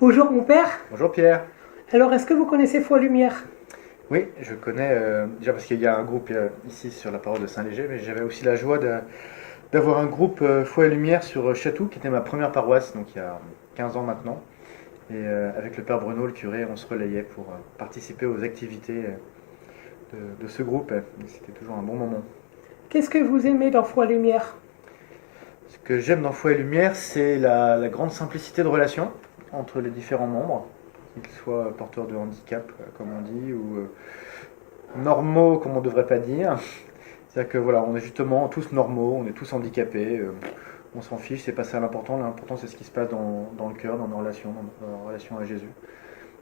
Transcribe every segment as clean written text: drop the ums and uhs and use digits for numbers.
Bonjour mon père. Bonjour Pierre. Alors, est-ce que vous connaissez Foi Lumière? Oui, je connais déjà parce qu'il y a un groupe ici sur la parole de Saint-Léger, mais j'avais aussi la joie d'avoir un groupe Foi et Lumière sur Chatou, qui était ma première paroisse, donc il y a 15 ans maintenant. Et avec le père Bruno, le curé, on se relayait pour participer aux activités de ce groupe. Et c'était toujours un bon moment. Qu'est-ce que vous aimez dans Foi Lumière? Ce que j'aime dans Foi et Lumière, c'est la grande simplicité de relation entre les différents membres, qu'ils soient porteurs de handicap, comme on dit, ou normaux, comme on ne devrait pas dire. C'est-à-dire que voilà, on est justement tous normaux, on est tous handicapés, on s'en fiche, c'est pas ça l'important. L'important c'est ce qui se passe dans le cœur, dans nos relations à Jésus.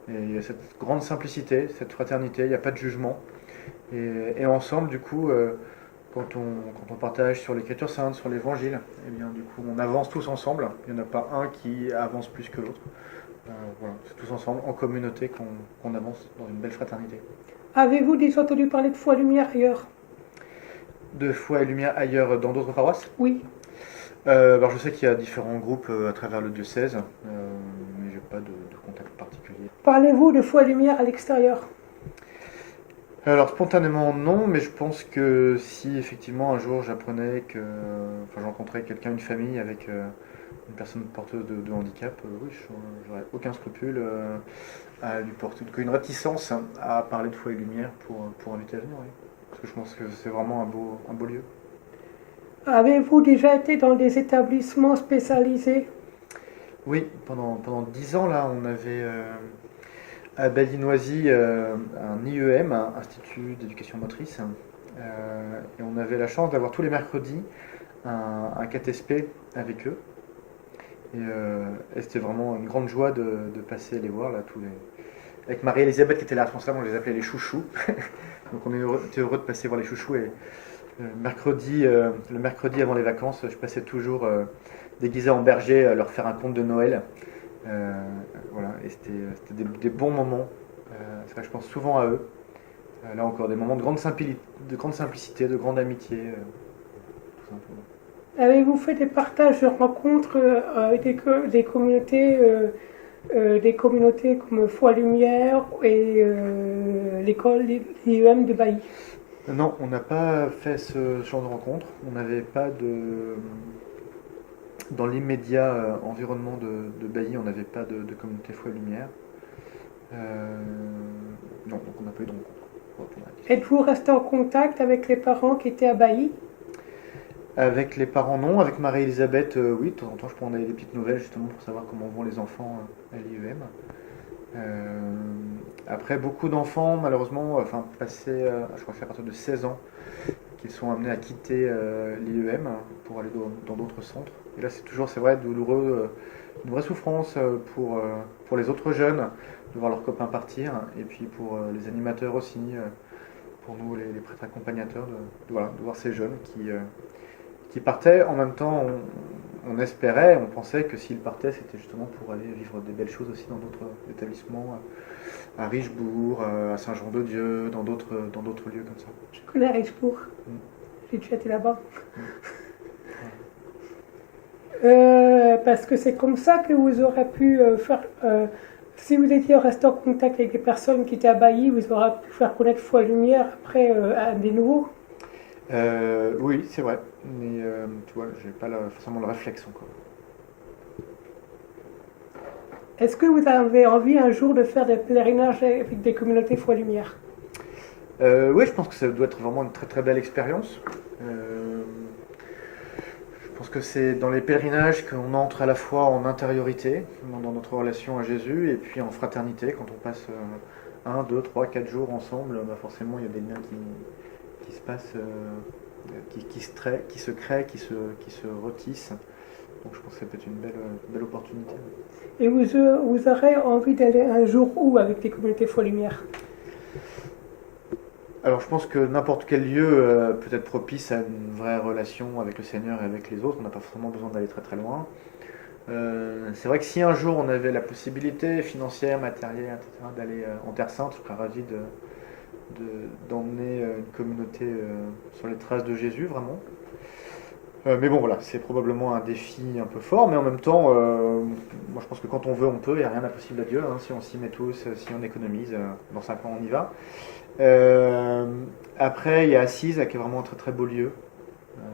Et il y a cette grande simplicité, cette fraternité, il n'y a pas de jugement. Et ensemble, du coup, quand on partage sur l'écriture sainte, sur l'évangile, eh bien du coup on avance tous ensemble. Il n'y en a pas un qui avance plus que l'autre. Voilà, c'est tous ensemble, en communauté, qu'on avance dans une belle fraternité. Avez-vous déjà entendu parler de Foi Lumière ailleurs? De Foi et Lumière ailleurs dans d'autres paroisses. Oui. Alors je sais qu'il y a différents groupes à travers le diocèse, mais j'ai pas de contact particulier. Parlez-vous de Foi Lumière à l'extérieur? Alors spontanément non, mais je pense que si effectivement un jour j'apprenais que, enfin, je rencontrais quelqu'un, une famille avec une personne porteuse de handicap, oui, j'aurais aucun scrupule à lui porter, une réticence à parler de Foi et Lumière pour inviter à venir, oui. Parce que je pense que c'est vraiment un beau lieu. Avez-vous déjà été dans des établissements spécialisés? Oui, pendant 10 ans là, on avait à Bailly-Noisy un IEM, un Institut d'éducation motrice, et on avait la chance d'avoir tous les mercredis un CATSP avec eux. Et c'était vraiment une grande joie de passer les voir là, avec Marie-Elisabeth qui était là responsable, on les appelait les chouchous. Donc était heureux de passer voir les chouchous. Et le mercredi avant les vacances, je passais toujours déguisé en berger à leur faire un conte de Noël. Euh, voilà, et c'était des bons moments. C'est vrai que je pense souvent à eux. Là encore, des moments de grande simplicité, de grande amitié, tout simplement. Avez-vous fait des partages de rencontres avec des communautés comme Foi Lumière et l'école l'IEM de Bailly? Non, on n'a pas fait ce genre de rencontre. On n'avait pas de. Dans l'immédiat environnement de Bailly, on n'avait pas de communauté Foi et Lumière. Non, donc on n'a pas eu de rencontre. Pour répondre à la question. Êtes-vous resté en contact avec les parents qui étaient à Bailly? Avec les parents, non. Avec Marie-Elisabeth, oui. De temps en temps, je peux en donner des petites nouvelles justement pour savoir comment vont les enfants à l'IEM. Après, beaucoup d'enfants, malheureusement, enfin, passé, je crois que c'est à partir de 16 ans, qu'ils sont amenés à quitter l'IEM pour aller dans d'autres centres. Et là, c'est toujours, c'est vrai, douloureux, une vraie souffrance pour les autres jeunes de voir leurs copains partir, et puis pour les animateurs aussi, pour nous, les prêtres accompagnateurs, voilà, de voir ces jeunes qui partaient. En même temps, on espérait, on pensait que s'ils partaient, c'était justement pour aller vivre des belles choses aussi dans d'autres établissements, à Richebourg, à Saint-Jean-de-Dieu, dans d'autres lieux comme ça. Je connais Richebourg. Mm. J'ai déjà été là-bas. Mm. Parce que c'est comme ça que vous aurez pu faire. Si vous étiez resté en contact avec des personnes qui étaient à Bailly, vous aurez pu faire connaître Foi et Lumière après à des nouveaux. Oui, c'est vrai, mais tu vois, j'ai pas forcément le réflexe encore. Est-ce que vous avez envie un jour de faire des pèlerinages avec des communautés Foi et Lumière? Oui, je pense que ça doit être vraiment une très très belle expérience. Je pense que c'est dans les pèlerinages qu'on entre à la fois en intériorité, dans notre relation à Jésus, et puis en fraternité. Quand on passe 1, 2, 3, 4 jours ensemble, bah forcément il y a des liens qui se passent, qui se créent, qui se retissent. Donc je pense que ça peut être une belle opportunité. Et vous aurez envie d'aller un jour où avec des communautés Foi et Lumière? Alors je pense que n'importe quel lieu peut être propice à une vraie relation avec le Seigneur et avec les autres. On n'a pas forcément besoin d'aller très très loin. C'est vrai que si un jour on avait la possibilité financière, matérielle, etc., d'aller en Terre Sainte, je serais ravi d'emmener une communauté sur les traces de Jésus, vraiment. Mais bon, voilà, c'est probablement un défi un peu fort, mais en même temps, moi je pense que quand on veut, on peut, il n'y a rien d'impossible à Dieu, hein, si on s'y met tous, si on économise, dans 5 ans on y va. Euh, Après, il y a Assise, qui est vraiment un très très beau lieu.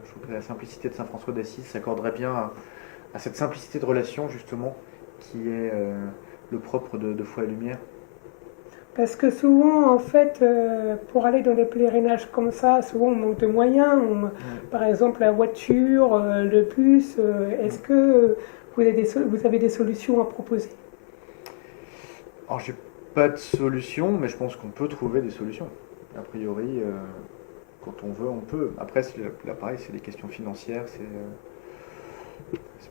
Je trouve que la simplicité de Saint-François d'Assise s'accorderait bien à cette simplicité de relation, justement, qui est le propre de Foi et Lumière. Parce que souvent, en fait, pour aller dans des pèlerinages comme ça, souvent on manque de moyens. Ouais. Par exemple, la voiture, le bus. Est-ce que vous avez des solutions à proposer? Alors, j'ai pas de solution, mais je pense qu'on peut trouver des solutions. A priori, quand on veut, on peut. Après, là, pareil, c'est des questions financières, c'est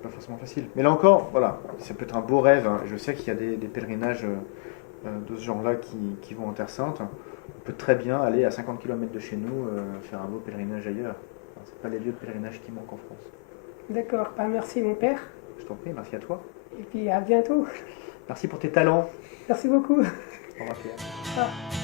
pas forcément facile. Mais là encore, voilà, ça peut être un beau rêve, hein. Je sais qu'il y a des pèlerinages de ce genre-là qui vont en Terre Sainte. On peut très bien aller à 50 km de chez nous faire un beau pèlerinage ailleurs. Enfin, c'est pas les lieux de pèlerinage qui manquent en France. D'accord, bah, merci mon père. Je t'en prie, merci à toi. Et puis à bientôt. Merci pour tes talents. Merci beaucoup. Au revoir, Pierre. Au revoir.